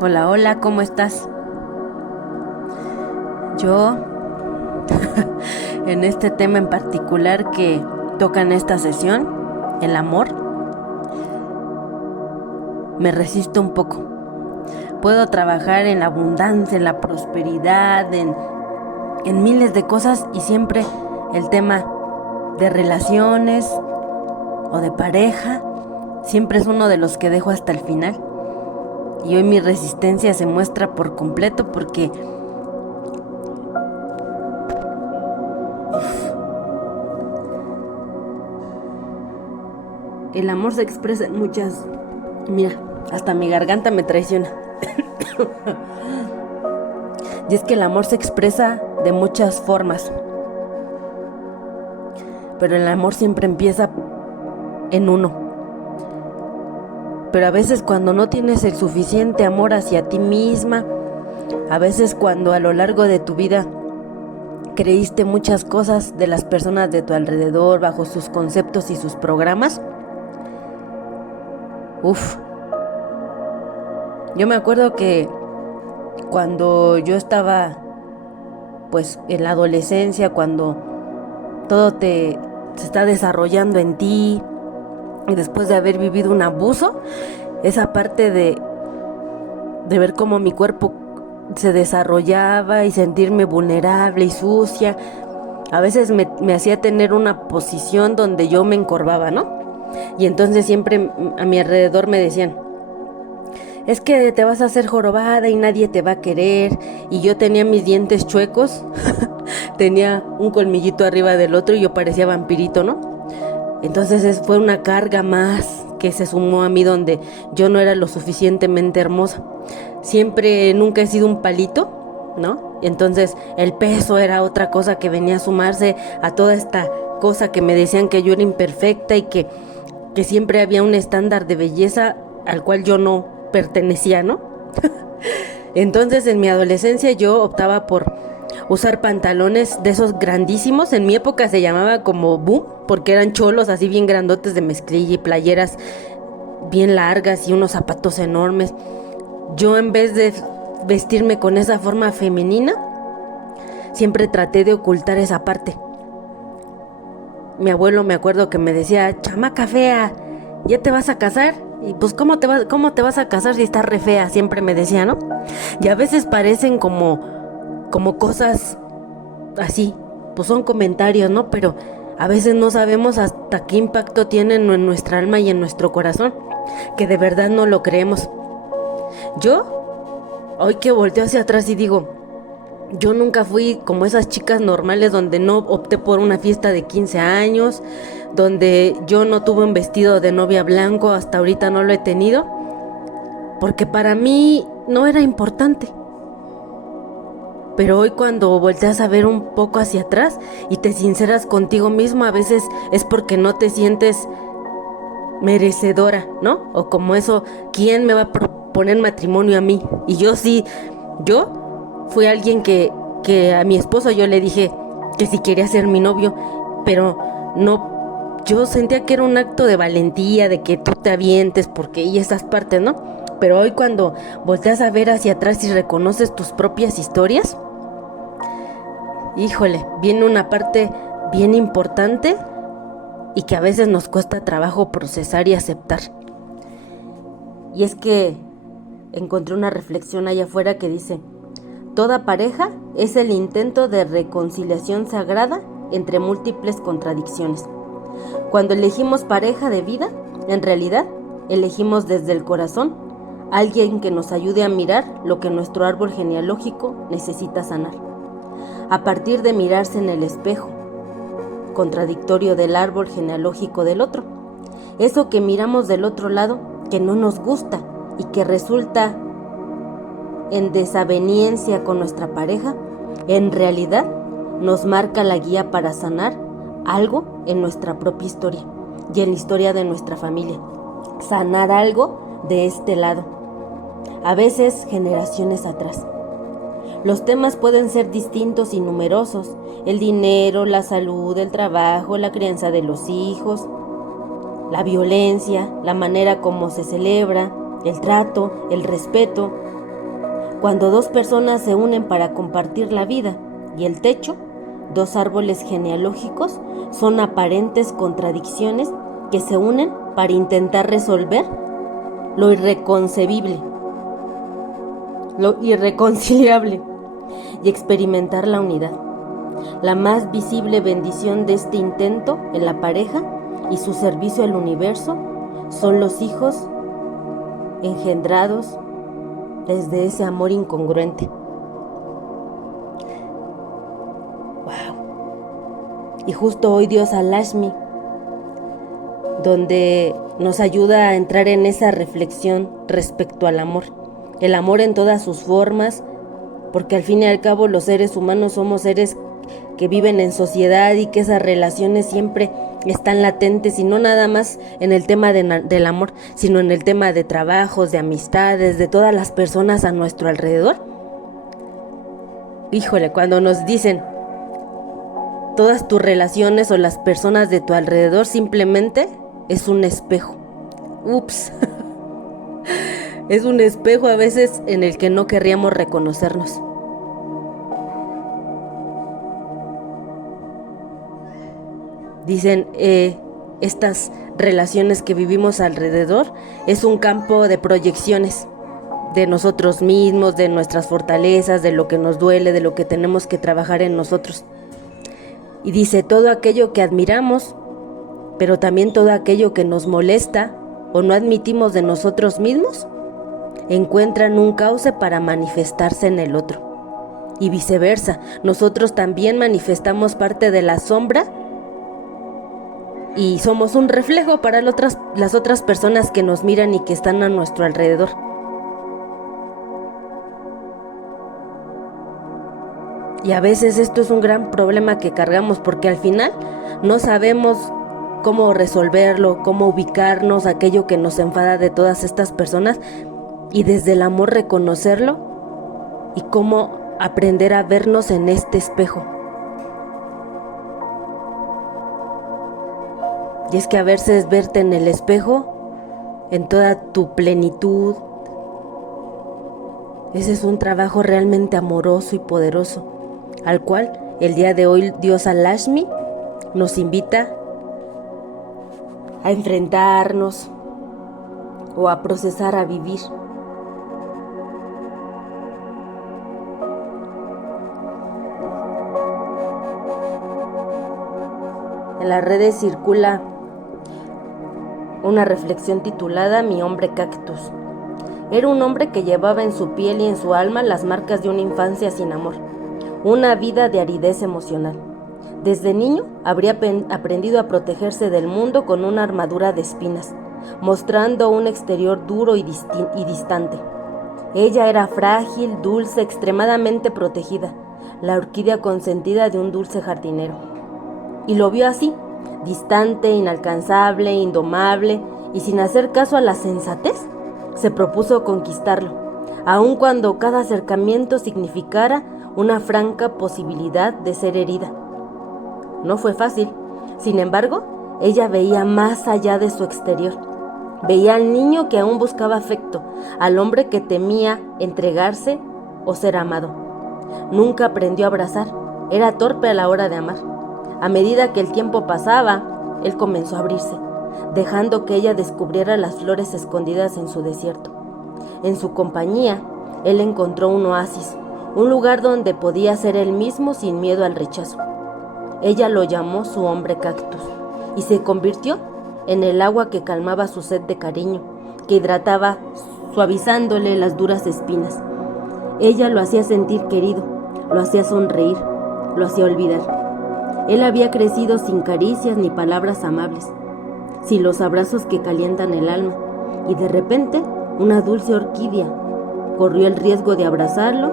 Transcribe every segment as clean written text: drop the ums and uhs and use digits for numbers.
Hola, hola, ¿cómo estás? Yo, en este tema en particular que toca en esta sesión, el amor, me resisto un poco. Puedo trabajar en la abundancia, en la prosperidad, en miles de cosas y siempre el tema de relaciones o de pareja siempre es uno de los que dejo hasta el final. Y hoy mi resistencia se muestra por completo porque el amor se expresa en muchas... Mira, hasta mi garganta me traiciona. Y es que el amor se expresa de muchas formas, pero el amor siempre empieza en uno. Pero a veces cuando no tienes el suficiente amor hacia ti misma, a veces cuando a lo largo de tu vida creíste muchas cosas de las personas de tu alrededor bajo sus conceptos y sus programas, yo me acuerdo que cuando yo estaba pues en la adolescencia, cuando todo se está desarrollando en ti y después de haber vivido un abuso, esa parte de ver cómo mi cuerpo se desarrollaba y sentirme vulnerable y sucia, a veces me hacía tener una posición donde yo me encorvaba, ¿no? Y entonces siempre a mi alrededor me decían, es que te vas a hacer jorobada y nadie te va a querer. Y yo tenía mis dientes chuecos, tenía un colmillito arriba del otro y yo parecía vampirito, ¿no? Entonces fue una carga más que se sumó a mí donde yo no era lo suficientemente hermosa. Nunca he sido un palito, ¿no? Entonces el peso era otra cosa que venía a sumarse a toda esta cosa que me decían que yo era imperfecta y que siempre había un estándar de belleza al cual yo no pertenecía, ¿no? Entonces en mi adolescencia yo optaba por usar pantalones de esos grandísimos. En mi época se llamaba como boom, porque eran cholos así bien grandotes de mezclilla y playeras bien largas y unos zapatos enormes. Yo en vez de vestirme con esa forma femenina, siempre traté de ocultar esa parte. Mi abuelo me acuerdo que me decía, chamaca fea, ¿ya te vas a casar? Y pues ¿cómo te vas a casar si estás re fea? Siempre me decía, ¿no? Y a veces parecen como cosas así, pues son comentarios, ¿no? Pero a veces no sabemos hasta qué impacto tienen en nuestra alma y en nuestro corazón, que de verdad no lo creemos. Yo, hoy que volteo hacia atrás y digo, yo nunca fui como esas chicas normales donde no opté por una fiesta de 15 años, donde yo no tuve un vestido de novia blanco, hasta ahorita no lo he tenido, porque para mí no era importante. Pero hoy cuando volteas a ver un poco hacia atrás y te sinceras contigo mismo, a veces es porque no te sientes merecedora, ¿no? O como eso, ¿quién me va a proponer matrimonio a mí? Y yo fui alguien que a mi esposo yo le dije que si quería ser mi novio, pero no, yo sentía que era un acto de valentía, de que tú te avientes, porque y esas partes, ¿no? Pero hoy cuando volteas a ver hacia atrás y reconoces tus propias historias, híjole, viene una parte bien importante y que a veces nos cuesta trabajo procesar y aceptar. Y es que encontré una reflexión allá afuera que dice, toda pareja es el intento de reconciliación sagrada entre múltiples contradicciones. Cuando elegimos pareja de vida, en realidad elegimos desde el corazón alguien que nos ayude a mirar lo que nuestro árbol genealógico necesita sanar. A partir de mirarse en el espejo contradictorio del árbol genealógico del otro. Eso que miramos del otro lado, que no nos gusta y que resulta en desaveniencia con nuestra pareja, en realidad nos marca la guía para sanar algo en nuestra propia historia y en la historia de nuestra familia. Sanar algo de este lado, a veces generaciones atrás. Los temas pueden ser distintos y numerosos: el dinero, la salud, el trabajo, la crianza de los hijos, la violencia, la manera como se celebra, el trato, el respeto, Cuando dos personas se unen para compartir la vida y el techo, dos árboles genealógicos, son aparentes contradicciones que se unen para intentar resolver lo irreconcebible, lo irreconciliable y experimentar la unidad. La más visible bendición de este intento en la pareja y su servicio al universo son los hijos engendrados desde ese amor incongruente. Wow. Y justo hoy diosa Lakshmi, donde nos ayuda a entrar en esa reflexión respecto al amor. El amor en todas sus formas, porque al fin y al cabo los seres humanos somos seres que viven en sociedad y que esas relaciones siempre están latentes, y no nada más en el tema del amor, sino en el tema de trabajos, de amistades, de todas las personas a nuestro alrededor. Híjole, cuando nos dicen todas tus relaciones o las personas de tu alrededor simplemente es un espejo. Ups. Es un espejo a veces en el que no querríamos reconocernos. Dicen, estas relaciones que vivimos alrededor es un campo de proyecciones de nosotros mismos, de nuestras fortalezas, de lo que nos duele, de lo que tenemos que trabajar en nosotros. Y dice, todo aquello que admiramos, pero también todo aquello que nos molesta o no admitimos de nosotros mismos, encuentran un cauce para manifestarse en el otro. Y viceversa, nosotros también manifestamos parte de la sombra y somos un reflejo para las otras personas que nos miran y que están a nuestro alrededor. Y a veces esto es un gran problema que cargamos, porque al final no sabemos cómo resolverlo, cómo ubicarnos, aquello que nos enfada de todas estas personas, y desde el amor reconocerlo y cómo aprender a vernos en este espejo. Y es que a veces verte en el espejo, en toda tu plenitud, ese es un trabajo realmente amoroso y poderoso, al cual el día de hoy diosa Lakshmi nos invita a enfrentarnos o a procesar, a vivir. En las redes circula una reflexión titulada Mi hombre cactus. Era un hombre que llevaba en su piel y en su alma las marcas de una infancia sin amor, una vida de aridez emocional. Desde niño habría aprendido a protegerse del mundo con una armadura de espinas, mostrando un exterior duro y distante. Ella era frágil, dulce, extremadamente protegida, la orquídea consentida de un dulce jardinero. Y lo vio así, distante, inalcanzable, indomable, y sin hacer caso a la sensatez, se propuso conquistarlo, aun cuando cada acercamiento significara una franca posibilidad de ser herida. No fue fácil, sin embargo, ella veía más allá de su exterior. Veía al niño que aún buscaba afecto, al hombre que temía entregarse o ser amado. Nunca aprendió a abrazar, era torpe a la hora de amar. A medida que el tiempo pasaba, él comenzó a abrirse, dejando que ella descubriera las flores escondidas en su desierto. En su compañía, él encontró un oasis, un lugar donde podía ser él mismo sin miedo al rechazo. Ella lo llamó su hombre cactus y se convirtió en el agua que calmaba su sed de cariño, que hidrataba suavizándole las duras espinas. Ella lo hacía sentir querido, lo hacía sonreír, lo hacía olvidar. Él había crecido sin caricias ni palabras amables, sin los abrazos que calientan el alma, y de repente una dulce orquídea corrió el riesgo de abrazarlo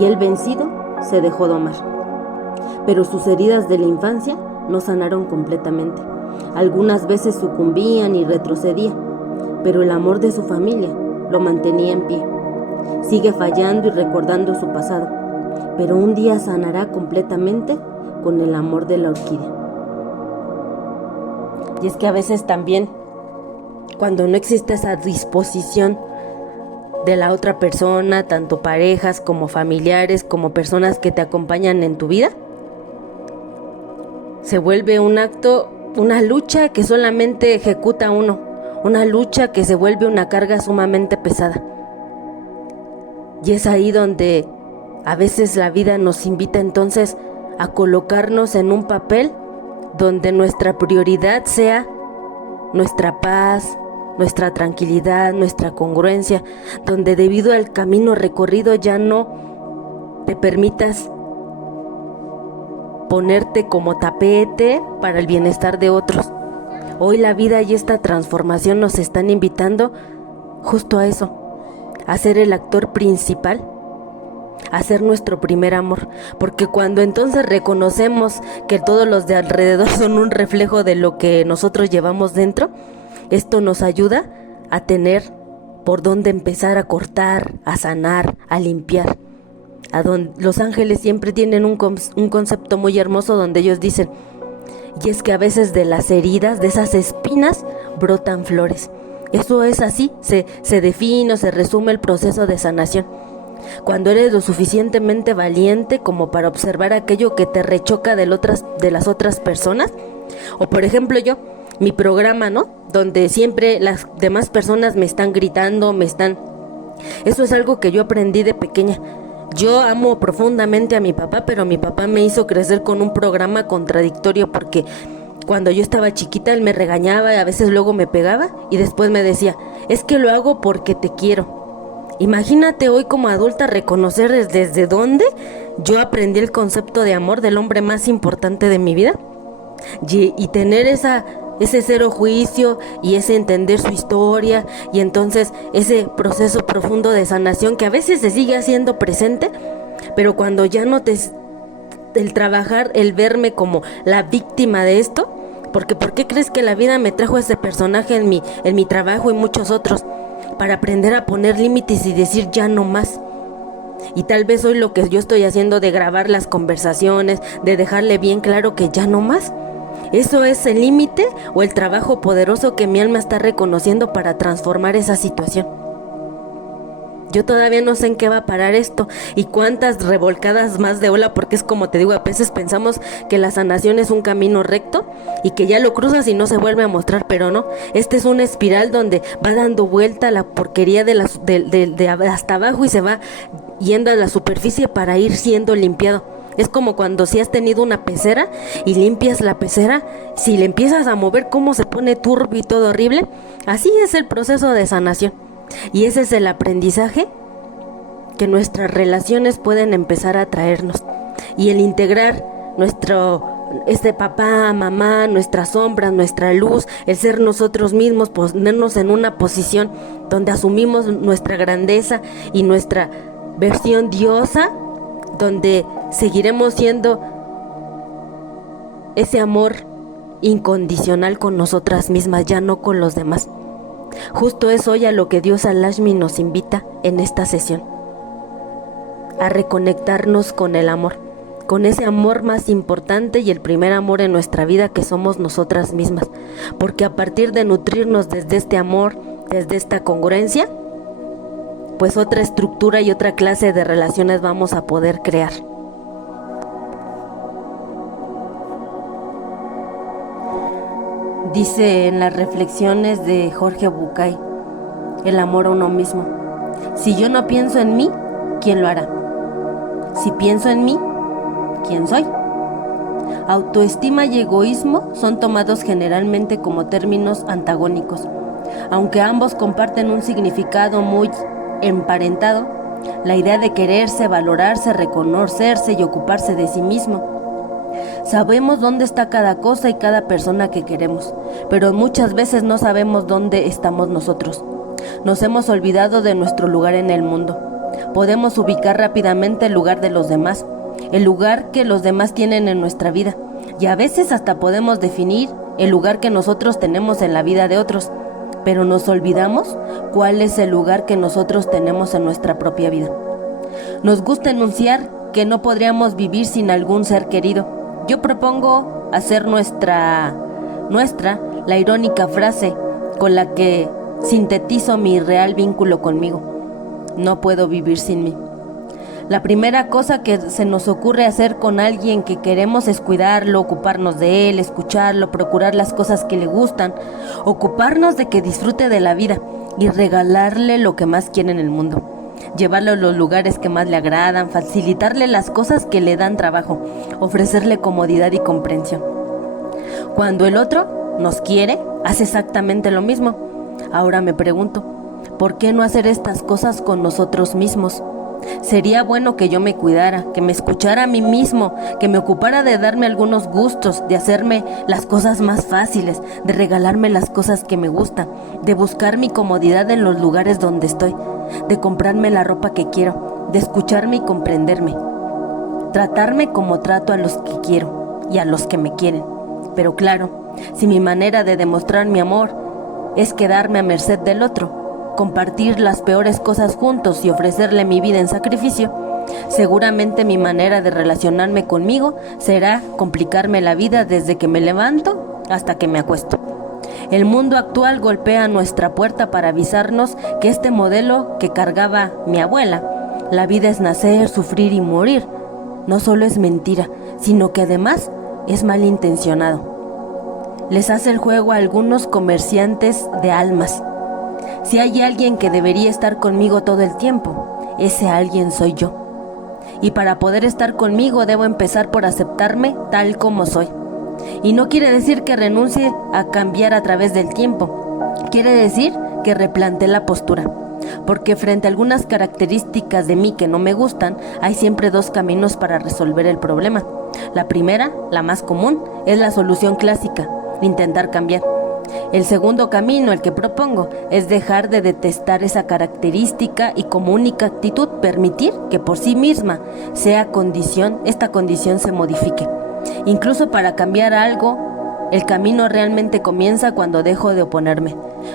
y él, vencido, se dejó domar. Pero sus heridas de la infancia no sanaron completamente. Algunas veces sucumbían y retrocedía, pero el amor de su familia lo mantenía en pie. Sigue fallando y recordando su pasado, pero un día sanará completamente con el amor de la orquídea. Y es que a veces también, cuando no existe esa disposición de la otra persona, tanto parejas como familiares, como personas que te acompañan en tu vida, se vuelve un acto, una lucha que solamente ejecuta uno, una lucha que se vuelve una carga sumamente pesada. Y es ahí donde a veces la vida nos invita entonces a colocarnos en un papel donde nuestra prioridad sea nuestra paz, nuestra tranquilidad, nuestra congruencia, donde debido al camino recorrido ya no te permitas ponerte como tapete para el bienestar de otros. Hoy la vida y esta transformación nos están invitando justo a eso, a ser el actor principal, a ser nuestro primer amor, porque cuando entonces reconocemos que todos los de alrededor son un reflejo de lo que nosotros llevamos dentro, esto nos ayuda a tener por dónde empezar a cortar, a sanar, a limpiar. Los ángeles siempre tienen un concepto muy hermoso donde ellos dicen, y es que a veces de las heridas, de esas espinas, brotan flores. Eso es así, se define o se resume el proceso de sanación. Cuando eres lo suficientemente valiente como para observar aquello que te rechoca de las otras personas, o por ejemplo mi programa, ¿no? Donde siempre las demás personas me están gritando, Eso es algo que yo aprendí de pequeña. Yo amo profundamente a mi papá, pero mi papá me hizo crecer con un programa contradictorio porque cuando yo estaba chiquita él me regañaba y a veces luego me pegaba y después me decía, es que lo hago porque te quiero. Imagínate hoy como adulta reconocer desde dónde yo aprendí el concepto de amor del hombre más importante de mi vida y tener ese cero juicio y ese entender su historia y entonces ese proceso profundo de sanación que a veces se sigue haciendo presente, pero cuando ya no el trabajar, el verme como la víctima de esto, porque ¿por qué crees que la vida me trajo ese personaje en mi trabajo y muchos otros? Para aprender a poner límites y decir ya no más. Y tal vez hoy lo que yo estoy haciendo de grabar las conversaciones, de dejarle bien claro que ya no más. ¿Eso es el límite o el trabajo poderoso que mi alma está reconociendo para transformar esa situación? Yo todavía no sé en qué va a parar esto y cuántas revolcadas más de ola, porque es como te digo, a veces pensamos que la sanación es un camino recto y que ya lo cruzas y no se vuelve a mostrar, pero no. Este es una espiral donde va dando vuelta la porquería de hasta abajo y se va yendo a la superficie para ir siendo limpiado. Es como cuando si has tenido una pecera y limpias la pecera, si le empiezas a mover cómo se pone turbio y todo horrible. Así es el proceso de sanación. Y ese es el aprendizaje que nuestras relaciones pueden empezar a traernos. Y el integrar papá, mamá, nuestra sombra, nuestra luz, el ser nosotros mismos, ponernos en una posición donde asumimos nuestra grandeza y nuestra versión diosa, donde seguiremos siendo ese amor incondicional con nosotras mismas, ya no con los demás. Justo es hoy a lo que Diosa Lakshmi nos invita en esta sesión, a reconectarnos con el amor, con ese amor más importante y el primer amor en nuestra vida que somos nosotras mismas, porque a partir de nutrirnos desde este amor, desde esta congruencia, pues otra estructura y otra clase de relaciones vamos a poder crear. Dice en las reflexiones de Jorge Bucay, el amor a uno mismo. Si yo no pienso en mí, ¿quién lo hará? Si pienso en mí, ¿quién soy? Autoestima y egoísmo son tomados generalmente como términos antagónicos. Aunque ambos comparten un significado muy emparentado, la idea de quererse, valorarse, reconocerse y ocuparse de sí mismo. Sabemos dónde está cada cosa y cada persona que queremos, pero muchas veces no sabemos dónde estamos nosotros. Nos hemos olvidado de nuestro lugar en el mundo. Podemos ubicar rápidamente el lugar de los demás, el lugar que los demás tienen en nuestra vida, y a veces hasta podemos definir el lugar que nosotros tenemos en la vida de otros, pero nos olvidamos cuál es el lugar que nosotros tenemos en nuestra propia vida. Nos gusta enunciar que no podríamos vivir sin algún ser querido. Yo propongo hacer nuestra la irónica frase con la que sintetizo mi real vínculo conmigo. No puedo vivir sin mí. La primera cosa que se nos ocurre hacer con alguien que queremos es cuidarlo, ocuparnos de él, escucharlo, procurar las cosas que le gustan, ocuparnos de que disfrute de la vida y regalarle lo que más quiere en el mundo. Llevarlo a los lugares que más le agradan, facilitarle las cosas que le dan trabajo, ofrecerle comodidad y comprensión. Cuando el otro nos quiere, hace exactamente lo mismo. Ahora me pregunto, ¿por qué no hacer estas cosas con nosotros mismos? Sería bueno que yo me cuidara, que me escuchara a mí mismo, que me ocupara de darme algunos gustos, de hacerme las cosas más fáciles, de regalarme las cosas que me gustan, de buscar mi comodidad en los lugares donde estoy, de comprarme la ropa que quiero, de escucharme y comprenderme, tratarme como trato a los que quiero y a los que me quieren. Pero claro, si mi manera de demostrar mi amor es quedarme a merced del otro, compartir las peores cosas juntos y ofrecerle mi vida en sacrificio, seguramente mi manera de relacionarme conmigo será complicarme la vida desde que me levanto hasta que me acuesto. El mundo actual golpea nuestra puerta para avisarnos que este modelo que cargaba mi abuela, la vida es nacer, sufrir y morir, no solo es mentira, sino que además es malintencionado. Les hace el juego a algunos comerciantes de almas. Si hay alguien que debería estar conmigo todo el tiempo, ese alguien soy yo. Y para poder estar conmigo debo empezar por aceptarme tal como soy. Y no quiere decir que renuncie a cambiar a través del tiempo. Quiere decir que replantee la postura. Porque frente a algunas características de mí que no me gustan, hay siempre dos caminos para resolver el problema. La primera, la más común, es la solución clásica, intentar cambiar. El segundo camino, el que propongo, es dejar de detestar esa característica y como única actitud permitir que por sí misma esta condición se modifique. Incluso para cambiar algo, el camino realmente comienza cuando dejo de oponerme.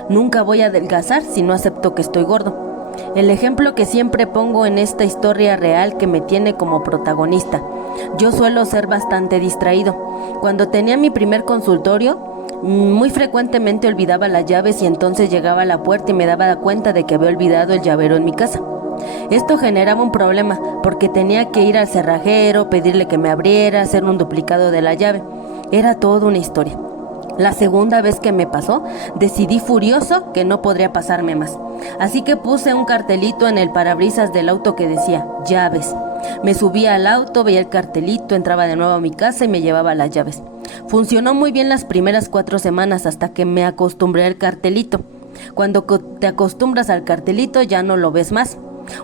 Nunca voy a adelgazar si no acepto que estoy gordo. El ejemplo que siempre pongo en esta historia real que me tiene como protagonista. Yo suelo ser bastante distraído. Cuando tenía mi primer consultorio, muy frecuentemente olvidaba las llaves y entonces llegaba a la puerta y me daba cuenta de que había olvidado el llavero en mi casa. Esto generaba un problema porque tenía que ir al cerrajero, pedirle que me abriera, hacer un duplicado de la llave. Era toda una historia. La segunda vez que me pasó, decidí furioso que no podría pasarme más. Así que puse un cartelito en el parabrisas del auto que decía, llaves. Me subía al auto, veía el cartelito, entraba de nuevo a mi casa y me llevaba las llaves. Funcionó muy bien las primeras 4 semanas hasta que me acostumbré al cartelito. Cuando te acostumbras al cartelito ya no lo ves más.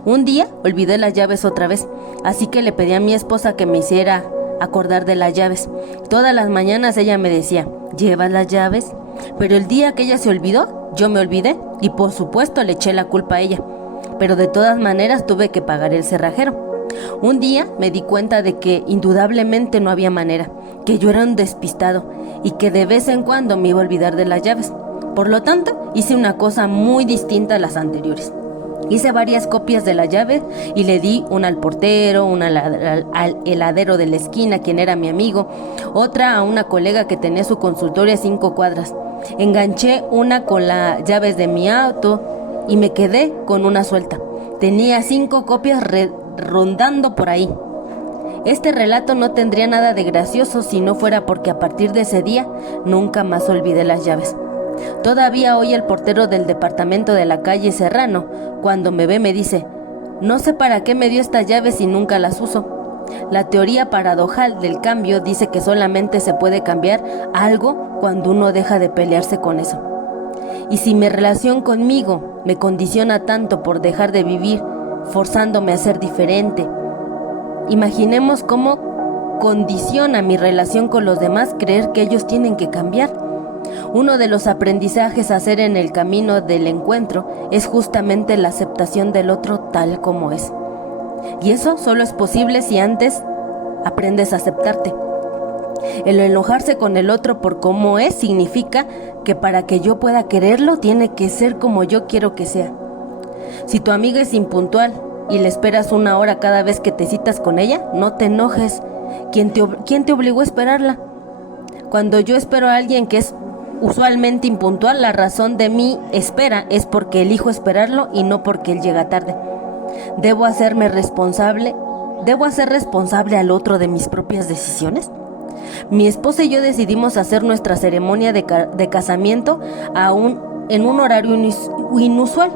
Un día olvidé las llaves otra vez, así que le pedí a mi esposa que me hiciera acordar de las llaves. Todas las mañanas ella me decía, ¿llevas las llaves? Pero el día que ella se olvidó, yo me olvidé y por supuesto le eché la culpa a ella. Pero de todas maneras tuve que pagar el cerrajero. Un día me di cuenta de que indudablemente no había manera, que yo era un despistado y que de vez en cuando me iba a olvidar de las llaves. Por lo tanto, hice una cosa muy distinta a las anteriores. Hice varias copias de la llave y le di una al portero, una al heladero de la esquina, quien era mi amigo, otra a una colega que tenía su consultorio a 5 cuadras. Enganché una con las llaves de mi auto y me quedé con una suelta. Tenía 5 copias rondando por ahí. Este relato no tendría nada de gracioso si no fuera porque a partir de ese día nunca más olvidé las llaves. Todavía hoy el portero del departamento de la calle Serrano, cuando me ve me dice, no sé para qué me dio estas llaves y nunca las uso. La teoría paradojal del cambio dice que solamente se puede cambiar algo cuando uno deja de pelearse con eso. Y si mi relación conmigo me condiciona tanto por dejar de vivir, forzándome a ser diferente, imaginemos cómo condiciona mi relación con los demás creer que ellos tienen que cambiar. Uno de los aprendizajes a hacer en el camino del encuentro es justamente la aceptación del otro tal como es. Y eso solo es posible si antes aprendes a aceptarte. El enojarse con el otro por cómo es significa que para que yo pueda quererlo tiene que ser como yo quiero que sea. Si tu amiga es impuntual y le esperas 1 hora cada vez que te citas con ella, no te enojes. ¿Quién te obligó a esperarla? Cuando yo espero a alguien que es usualmente impuntual, la razón de mi espera es porque elijo esperarlo y no porque él llega tarde. ¿Debo hacer responsable al otro de mis propias decisiones? Mi esposa y yo decidimos hacer nuestra ceremonia de casamiento en un horario inusual,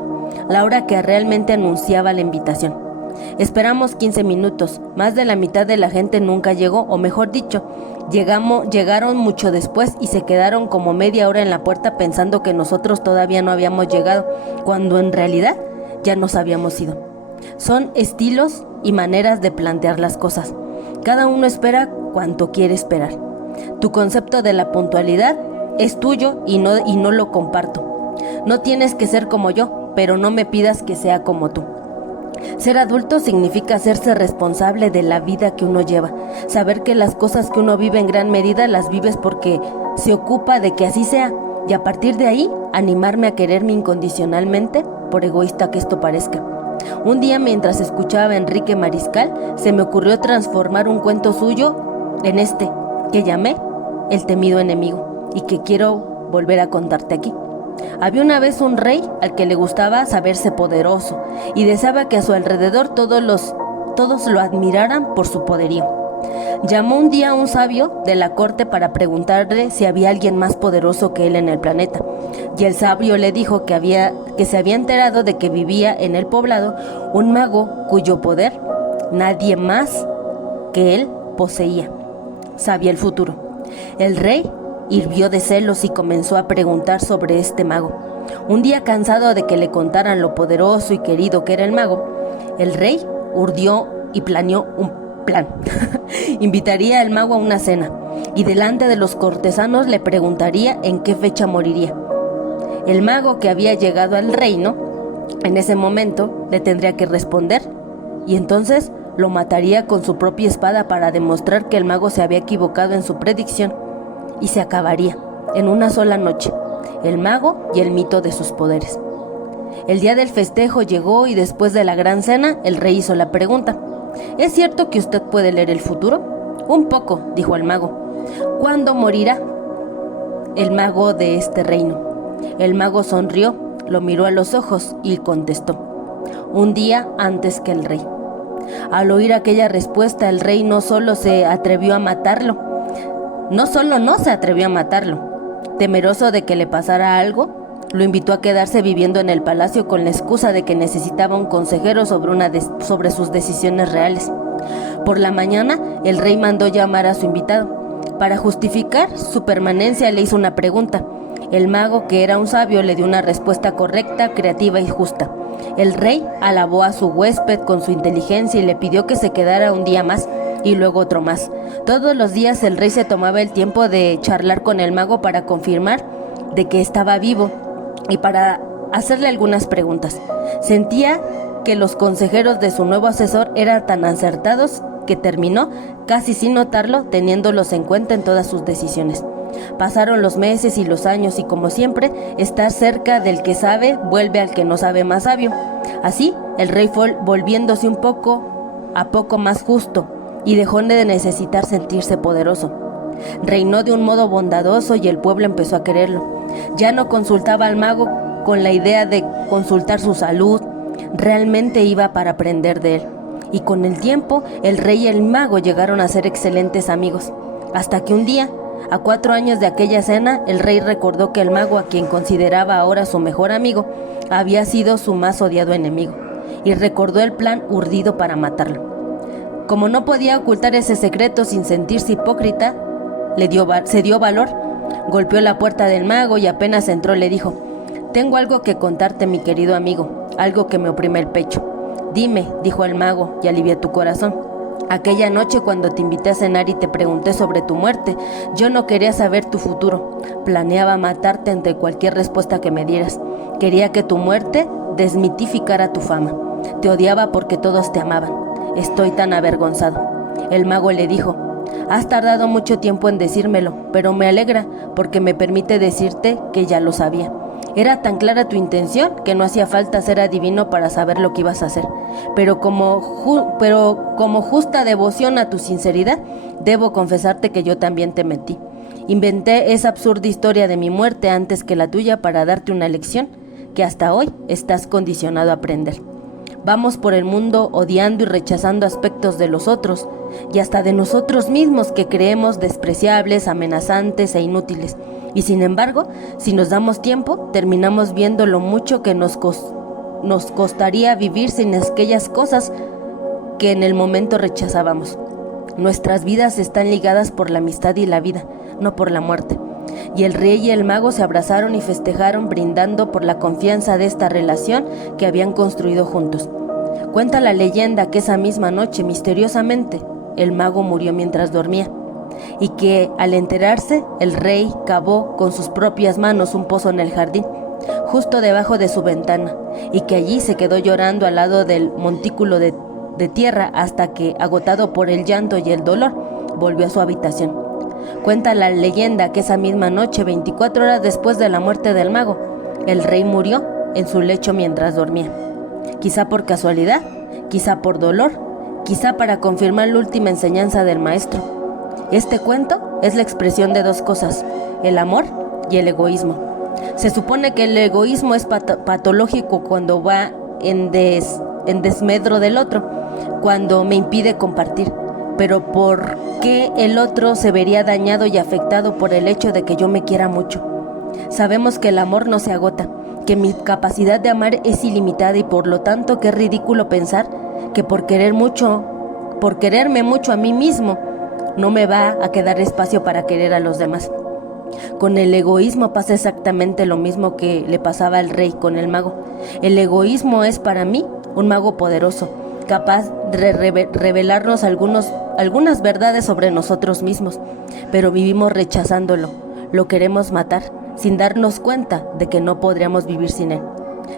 la hora que realmente anunciaba la invitación. Esperamos 15 minutos, más de la mitad de la gente nunca llegó, o mejor dicho, llegaron mucho después y se quedaron como media hora en la puerta pensando que nosotros todavía no habíamos llegado, cuando en realidad ya nos habíamos ido. Son estilos y maneras de plantear las cosas. Cada uno espera cuanto quiere esperar. Tu concepto de la puntualidad es tuyo y no lo comparto. No tienes que ser como yo, pero no me pidas que sea como tú. Ser adulto significa hacerse responsable de la vida que uno lleva, saber que las cosas que uno vive en gran medida las vives porque se ocupa de que así sea, y a partir de ahí animarme a quererme incondicionalmente, por egoísta que esto parezca. Un día, mientras escuchaba a Enrique Mariscal, se me ocurrió transformar un cuento suyo en este, que llamé El temido enemigo, y que quiero volver a contarte aquí. Había una vez un rey al que le gustaba saberse poderoso y deseaba que a su alrededor todos lo admiraran por su poderío. Llamó un día a un sabio de la corte para preguntarle si había alguien más poderoso que él en el planeta, y el sabio le dijo que se había enterado de que vivía en el poblado un mago cuyo poder nadie más que él poseía. Sabía el futuro. El rey hirvió de celos y comenzó a preguntar sobre este mago. Un día, cansado de que le contaran lo poderoso y querido que era el mago, el rey urdió y planeó un plan. Invitaría al mago a una cena y delante de los cortesanos le preguntaría en qué fecha moriría. El mago, que había llegado al reino en ese momento, le tendría que responder, y entonces lo mataría con su propia espada para demostrar que el mago se había equivocado en su predicción. Y se acabaría en una sola noche el mago y el mito de sus poderes. El día del festejo llegó y después de la gran cena el rey hizo la pregunta: ¿es cierto que usted puede leer el futuro? Un poco, dijo el mago. ¿Cuándo morirá el mago de este reino? El mago sonrió, lo miró a los ojos y contestó: un día antes que el rey. Al oír aquella respuesta, el rey no solo no se atrevió a matarlo, temeroso de que le pasara algo, lo invitó a quedarse viviendo en el palacio con la excusa de que necesitaba un consejero sobre sus decisiones reales. Por la mañana, el rey mandó llamar a su invitado. Para justificar su permanencia, le hizo una pregunta. El mago, que era un sabio, le dio una respuesta correcta, creativa y justa. El rey alabó a su huésped con su inteligencia y le pidió que se quedara un día más y luego otro más. Todos los días el rey se tomaba el tiempo de charlar con el mago para confirmar de que estaba vivo y para hacerle algunas preguntas. Sentía que los consejeros de su nuevo asesor eran tan acertados que terminó, casi sin notarlo, teniéndolos en cuenta en todas sus decisiones. Pasaron los meses y los años y, como siempre, estar cerca del que sabe vuelve al que no sabe más sabio. Así, el rey fue volviéndose poco a poco más justo y dejó de necesitar sentirse poderoso. Reinó de un modo bondadoso y el pueblo empezó a quererlo. Ya no consultaba al mago con la idea de consultar su salud, realmente iba para aprender de él. Y con el tiempo, el rey y el mago llegaron a ser excelentes amigos. Hasta que un día, a 4 años de aquella cena, el rey recordó que el mago, a quien consideraba ahora su mejor amigo, había sido su más odiado enemigo, y recordó el plan urdido para matarlo. Como no podía ocultar ese secreto sin sentirse hipócrita, se dio valor, golpeó la puerta del mago y apenas entró le dijo: «Tengo algo que contarte, mi querido amigo, algo que me oprime el pecho». «Dime», dijo el mago, «y alivia tu corazón. Aquella noche, cuando te invité a cenar y te pregunté sobre tu muerte, yo no quería saber tu futuro. Planeaba matarte ante cualquier respuesta que me dieras. Quería que tu muerte desmitificara tu fama. Te odiaba porque todos te amaban. Estoy tan avergonzado». El mago le dijo: «Has tardado mucho tiempo en decírmelo, pero me alegra porque me permite decirte que ya lo sabía. Era tan clara tu intención que no hacía falta ser adivino para saber lo que ibas a hacer. Pero como justa devoción a tu sinceridad, debo confesarte que yo también te mentí. Inventé esa absurda historia de mi muerte antes que la tuya para darte una lección que hasta hoy estás condicionado a aprender. Vamos por el mundo odiando y rechazando aspectos de los otros y hasta de nosotros mismos que creemos despreciables, amenazantes e inútiles. Y sin embargo, si nos damos tiempo, terminamos viendo lo mucho que nos costaría vivir sin aquellas cosas que en el momento rechazábamos. Nuestras vidas están ligadas por la amistad y la vida, no por la muerte. Y el rey y el mago se abrazaron y festejaron brindando por la confianza de esta relación que habían construido juntos. Cuenta la leyenda que esa misma noche, misteriosamente, el mago murió mientras dormía y que, al enterarse, el rey cavó con sus propias manos un pozo en el jardín, justo debajo de su ventana, y que allí se quedó llorando al lado del montículo de tierra hasta que, agotado por el llanto y el dolor, volvió a su habitación. Cuenta la leyenda que esa misma noche, 24 horas después de la muerte del mago, el rey murió en su lecho mientras dormía. Quizá por casualidad, quizá por dolor, quizá para confirmar la última enseñanza del maestro. Este cuento es la expresión de dos cosas, el amor y el egoísmo. Se supone que el egoísmo es patológico cuando va en desmedro del otro, cuando me impide compartir. Pero ¿por qué el otro se vería dañado y afectado por el hecho de que yo me quiera mucho? Sabemos que el amor no se agota, que mi capacidad de amar es ilimitada y por lo tanto que es ridículo pensar que por quererme mucho a mí mismo, no me va a quedar espacio para querer a los demás. Con el egoísmo pasa exactamente lo mismo que le pasaba al rey con el mago. El egoísmo es para mí un mago poderoso, capaz de revelarnos algunas verdades sobre nosotros mismos, pero vivimos rechazándolo, lo queremos matar, sin darnos cuenta de que no podríamos vivir sin él.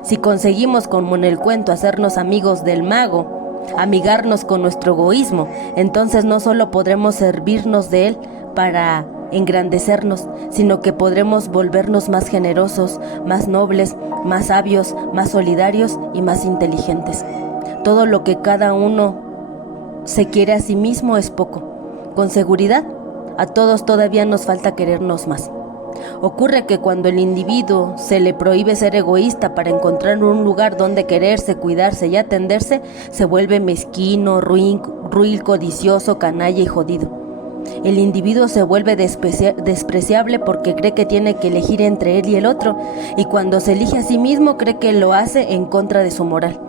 Si conseguimos, como en el cuento, hacernos amigos del mago, amigarnos con nuestro egoísmo, entonces no solo podremos servirnos de él para engrandecernos, sino que podremos volvernos más generosos, más nobles, más sabios, más solidarios y más inteligentes. Todo lo que cada uno se quiere a sí mismo es poco. Con seguridad, a todos todavía nos falta querernos más. Ocurre que cuando el individuo se le prohíbe ser egoísta para encontrar un lugar donde quererse, cuidarse y atenderse, se vuelve mezquino, ruin, codicioso, canalla y jodido. El individuo se vuelve despreciable porque cree que tiene que elegir entre él y el otro, y cuando se elige a sí mismo cree que lo hace en contra de su moral.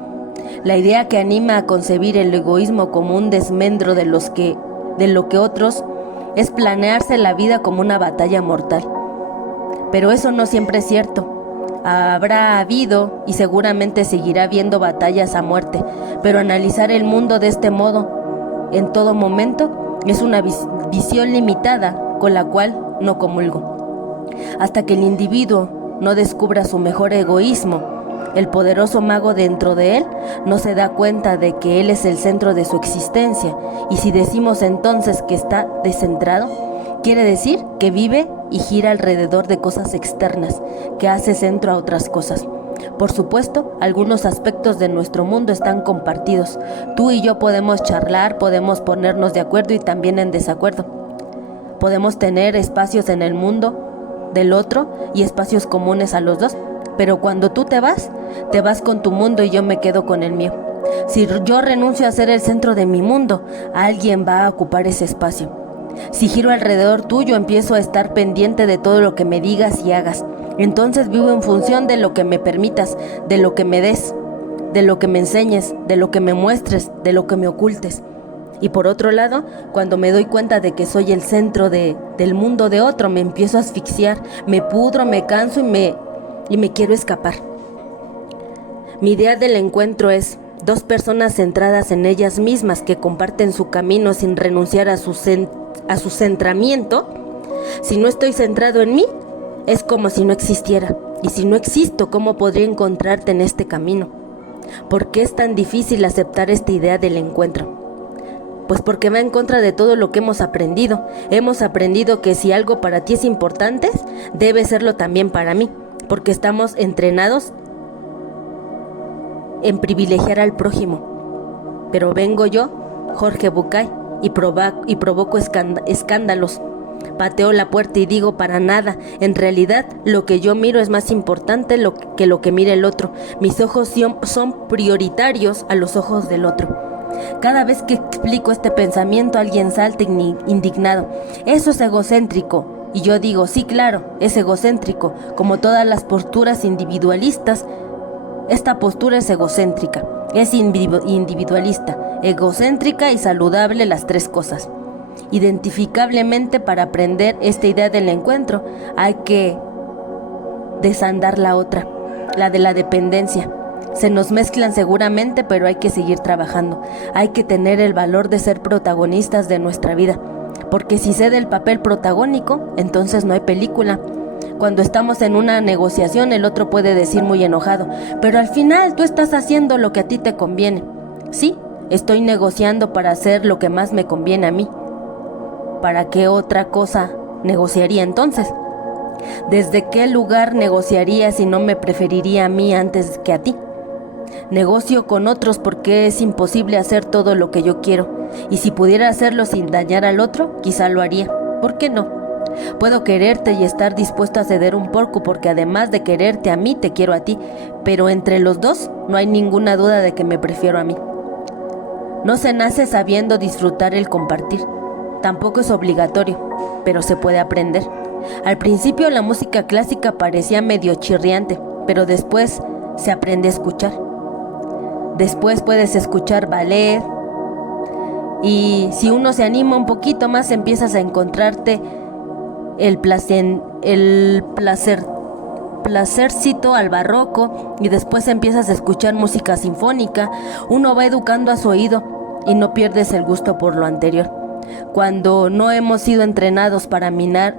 La idea que anima a concebir el egoísmo como un desmedro de lo que otros es planearse la vida como una batalla mortal. Pero eso no siempre es cierto. Habrá habido y seguramente seguirá habiendo batallas a muerte, pero analizar el mundo de este modo, en todo momento, es una visión limitada con la cual no comulgo. Hasta que el individuo no descubra su mejor egoísmo, el poderoso mago dentro de él no se da cuenta de que él es el centro de su existencia, y si decimos entonces que está descentrado, quiere decir que vive y gira alrededor de cosas externas, que hace centro a otras cosas. Por supuesto, algunos aspectos de nuestro mundo están compartidos. Tú y yo podemos charlar, podemos ponernos de acuerdo y también en desacuerdo. Podemos tener espacios en el mundo del otro y espacios comunes a los dos. Pero cuando tú te vas con tu mundo y yo me quedo con el mío. Si yo renuncio a ser el centro de mi mundo, alguien va a ocupar ese espacio. Si giro alrededor tuyo, empiezo a estar pendiente de todo lo que me digas y hagas. Entonces vivo en función de lo que me permitas, de lo que me des, de lo que me enseñes, de lo que me muestres, de lo que me ocultes. Y por otro lado, cuando me doy cuenta de que soy el centro del mundo de otro, me empiezo a asfixiar, me pudro, me canso y me quiero escapar. Mi idea del encuentro es dos personas centradas en ellas mismas que comparten su camino sin renunciar a su centramiento. Si no estoy centrado en mí, es como si no existiera. Y si no existo, ¿cómo podría encontrarte en este camino? ¿Por qué es tan difícil aceptar esta idea del encuentro? Pues porque va en contra de todo lo que hemos aprendido. Hemos aprendido que si algo para ti es importante, debe serlo también para mí, porque estamos entrenados en privilegiar al prójimo. Pero vengo yo, Jorge Bucay, y provoco escándalos. Pateo la puerta y digo, para nada. En realidad, lo que yo miro es más importante que lo que mira el otro. Mis ojos son prioritarios a los ojos del otro. Cada vez que explico este pensamiento, alguien salta indignado. Eso es egocéntrico. Y yo digo, sí, claro, es egocéntrico. Como todas las posturas individualistas, esta postura es egocéntrica. Es individualista, egocéntrica y saludable, las tres cosas. Identificablemente, para aprender esta idea del encuentro, hay que desandar la otra, la de la dependencia. Se nos mezclan seguramente, pero hay que seguir trabajando. Hay que tener el valor de ser protagonistas de nuestra vida, porque si cede el papel protagónico, entonces no hay película. Cuando estamos en una negociación, el otro puede decir muy enojado, pero al final tú estás haciendo lo que a ti te conviene. Sí, estoy negociando para hacer lo que más me conviene a mí. ¿Para qué otra cosa negociaría entonces? ¿Desde qué lugar negociaría si no me preferiría a mí antes que a ti? Negocio con otros porque es imposible hacer todo lo que yo quiero, y si pudiera hacerlo sin dañar al otro, quizá lo haría. ¿Por qué no? Puedo quererte y estar dispuesto a ceder un poco, porque además de quererte a mí, te quiero a ti, pero entre los dos no hay ninguna duda de que me prefiero a mí. No se nace sabiendo disfrutar el compartir. Tampoco es obligatorio, pero se puede aprender. Al principio la música clásica parecía medio chirriante, pero después se aprende a escuchar. Después puedes escuchar ballet, y si uno se anima un poquito más, empiezas a encontrarte el placercito al barroco, y después empiezas a escuchar música sinfónica. Uno va educando a su oído y no pierdes el gusto por lo anterior. Cuando no hemos sido entrenados para mirar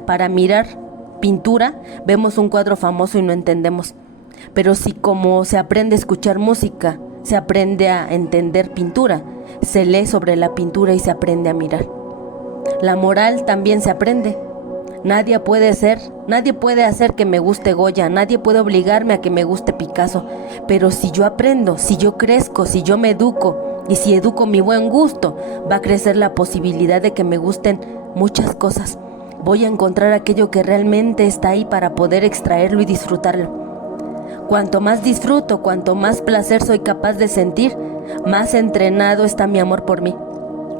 pintura, vemos un cuadro famoso y no entendemos. Pero si, como se aprende a escuchar música, se aprende a entender pintura, se lee sobre la pintura y se aprende a mirar. La moral también se aprende. Nadie puede hacer que me guste Goya, nadie puede obligarme a que me guste Picasso. Pero si yo aprendo, si yo crezco, si yo me educo, y si educo mi buen gusto, va a crecer la posibilidad de que me gusten muchas cosas. Voy a encontrar aquello que realmente está ahí para poder extraerlo y disfrutarlo. Cuanto más disfruto, cuanto más placer soy capaz de sentir, más entrenado está mi amor por mí.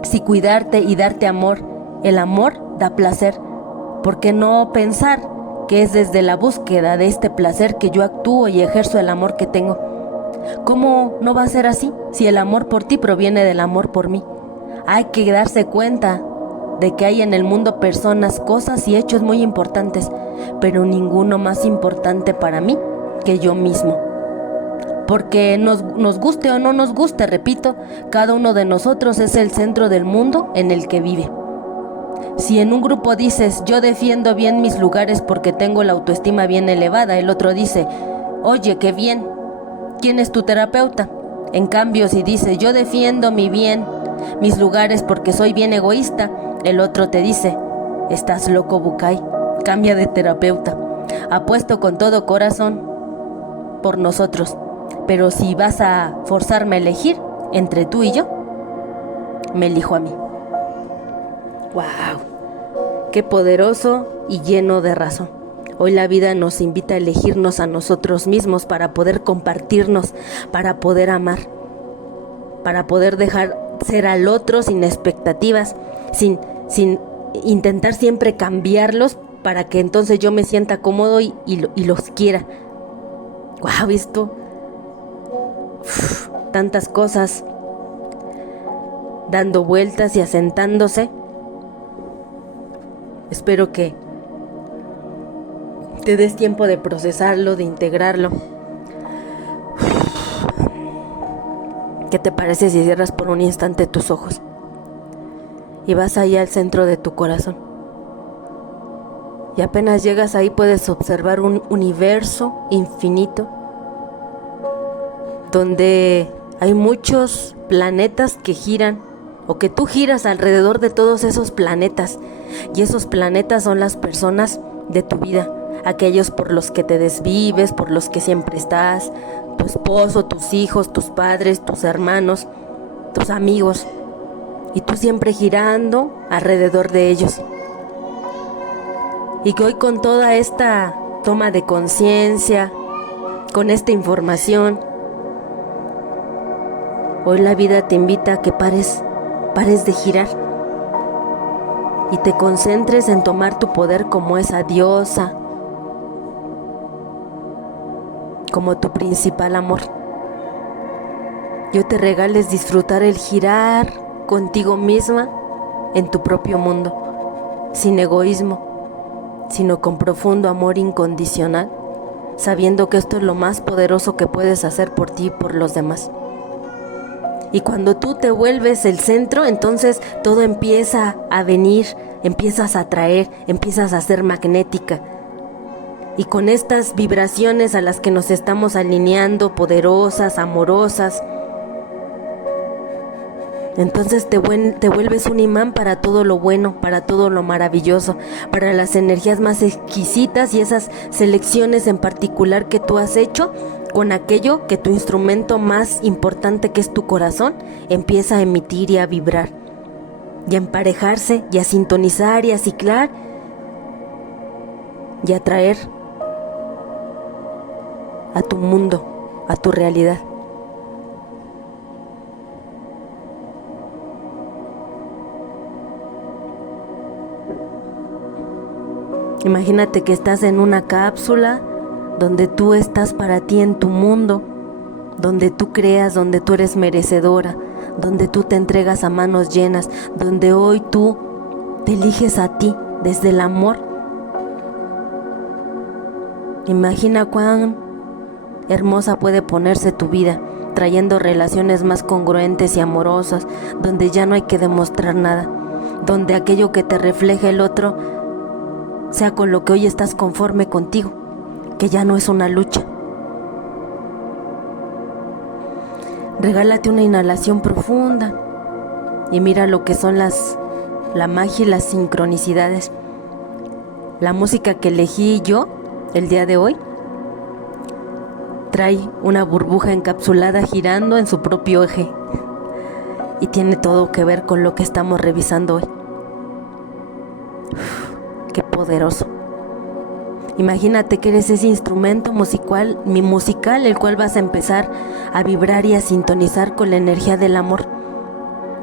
Si cuidarte y darte amor, el amor da placer, ¿por qué no pensar que es desde la búsqueda de este placer que yo actúo y ejerzo el amor que tengo? ¿Cómo no va a ser así si el amor por ti proviene del amor por mí? Hay que darse cuenta de que hay en el mundo personas, cosas y hechos muy importantes, pero ninguno más importante para mí que yo mismo. Porque nos guste o no nos guste, repito, cada uno de nosotros es el centro del mundo en el que vive. Si en un grupo dices, yo defiendo bien mis lugares porque tengo la autoestima bien elevada, el otro dice, oye, qué bien, ¿quién es tu terapeuta? En cambio, si dices, yo defiendo mis lugares porque soy bien egoísta, el otro te dice, estás loco, Bucay, cambia de terapeuta. Apuesto con todo corazón por nosotros, pero si vas a forzarme a elegir entre tú y yo, me elijo a mí. ¡Wow! ¡Qué poderoso y lleno de razón! Hoy la vida nos invita a elegirnos a nosotros mismos para poder compartirnos, para poder amar, para poder dejar ser al otro sin expectativas, sin intentar siempre cambiarlos para que entonces yo me sienta cómodo y los quiera. ¡Wow! ¿Visto? Tantas cosas dando vueltas y asentándose. Espero que te des tiempo de procesarlo, de integrarlo. ¿Qué te parece si cierras por un instante tus ojos y vas ahí al centro de tu corazón? Y apenas llegas ahí puedes observar un universo infinito donde hay muchos planetas que giran, o que tú giras alrededor de todos esos planetas, y esos planetas son las personas de tu vida, aquellos por los que te desvives, por los que siempre estás, tu esposo, tus hijos, tus padres, tus hermanos, tus amigos, y tú siempre girando alrededor de ellos. Y que hoy con toda esta toma de conciencia, con esta información, hoy la vida te invita a que pares de girar y te concentres en tomar tu poder como esa diosa, como tu principal amor. Yo te regales disfrutar el girar contigo misma en tu propio mundo, sin egoísmo, sino con profundo amor incondicional, sabiendo que esto es lo más poderoso que puedes hacer por ti y por los demás. Y cuando tú te vuelves el centro, entonces todo empieza a venir, empiezas a atraer, empiezas a ser magnética. Y con estas vibraciones a las que nos estamos alineando, poderosas, amorosas, entonces te vuelves un imán para todo lo bueno, para todo lo maravilloso, para las energías más exquisitas y esas selecciones en particular que tú has hecho con aquello que tu instrumento más importante, que es tu corazón, empieza a emitir y a vibrar y a emparejarse y a sintonizar y a ciclar y a traer a tu mundo, a tu realidad. Imagínate que estás en una cápsula donde tú estás para ti en tu mundo, donde tú creas, donde tú eres merecedora, donde tú te entregas a manos llenas, donde hoy tú te eliges a ti desde el amor. Imagina cuán hermosa puede ponerse tu vida, trayendo relaciones más congruentes y amorosas, donde ya no hay que demostrar nada, donde aquello que te refleja el otro sea con lo que hoy estás conforme contigo, que ya no es una lucha. Regálate una inhalación profunda y mira lo que son la magia y las sincronicidades. La música que elegí yo el día de hoy trae una burbuja encapsulada girando en su propio eje y tiene todo que ver con lo que estamos revisando hoy. Qué poderoso. Imagínate que eres ese instrumento musical, el cual vas a empezar a vibrar y a sintonizar con la energía del amor,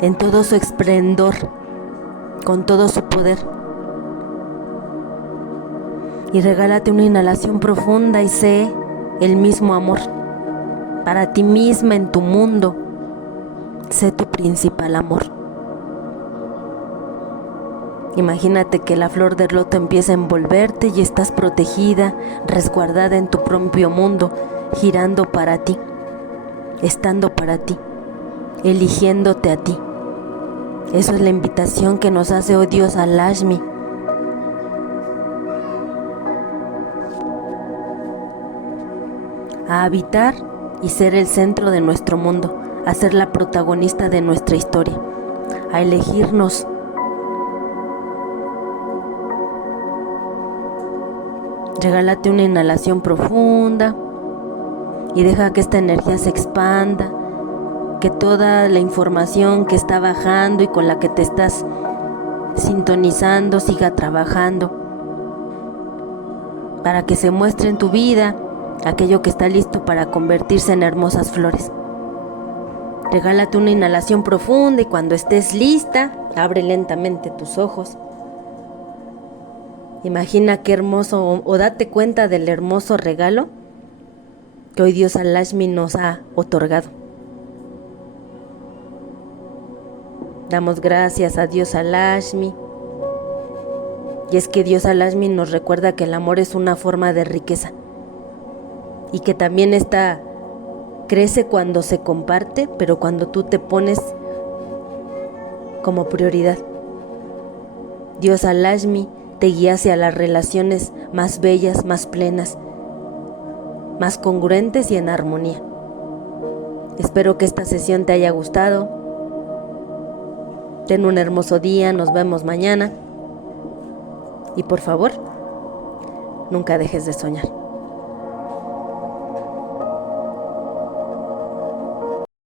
en todo su esplendor, con todo su poder. Y regálate una inhalación profunda y sé el mismo amor para ti misma en tu mundo. Sé tu principal amor. Imagínate que la flor del loto empieza a envolverte y estás protegida, resguardada en tu propio mundo, girando para ti, estando para ti, eligiéndote a ti. Eso es la invitación que nos hace hoy Diosa Lakshmi. A habitar y ser el centro de nuestro mundo, a ser la protagonista de nuestra historia, a elegirnos. Regálate una inhalación profunda y deja que esta energía se expanda, que toda la información que está bajando y con la que te estás sintonizando siga trabajando para que se muestre en tu vida aquello que está listo para convertirse en hermosas flores. Regálate una inhalación profunda y cuando estés lista, abre lentamente tus ojos. Imagina qué hermoso, o date cuenta del hermoso regalo que hoy Diosa Lakshmi nos ha otorgado. Damos gracias a Diosa Lakshmi. Y es que Diosa Lakshmi nos recuerda que el amor es una forma de riqueza y que también esta crece cuando se comparte, pero cuando tú te pones como prioridad. Diosa Lakshmi te guía hacia las relaciones más bellas, más plenas, más congruentes y en armonía. Espero que esta sesión te haya gustado. Ten un hermoso día, nos vemos mañana. Y por favor, nunca dejes de soñar.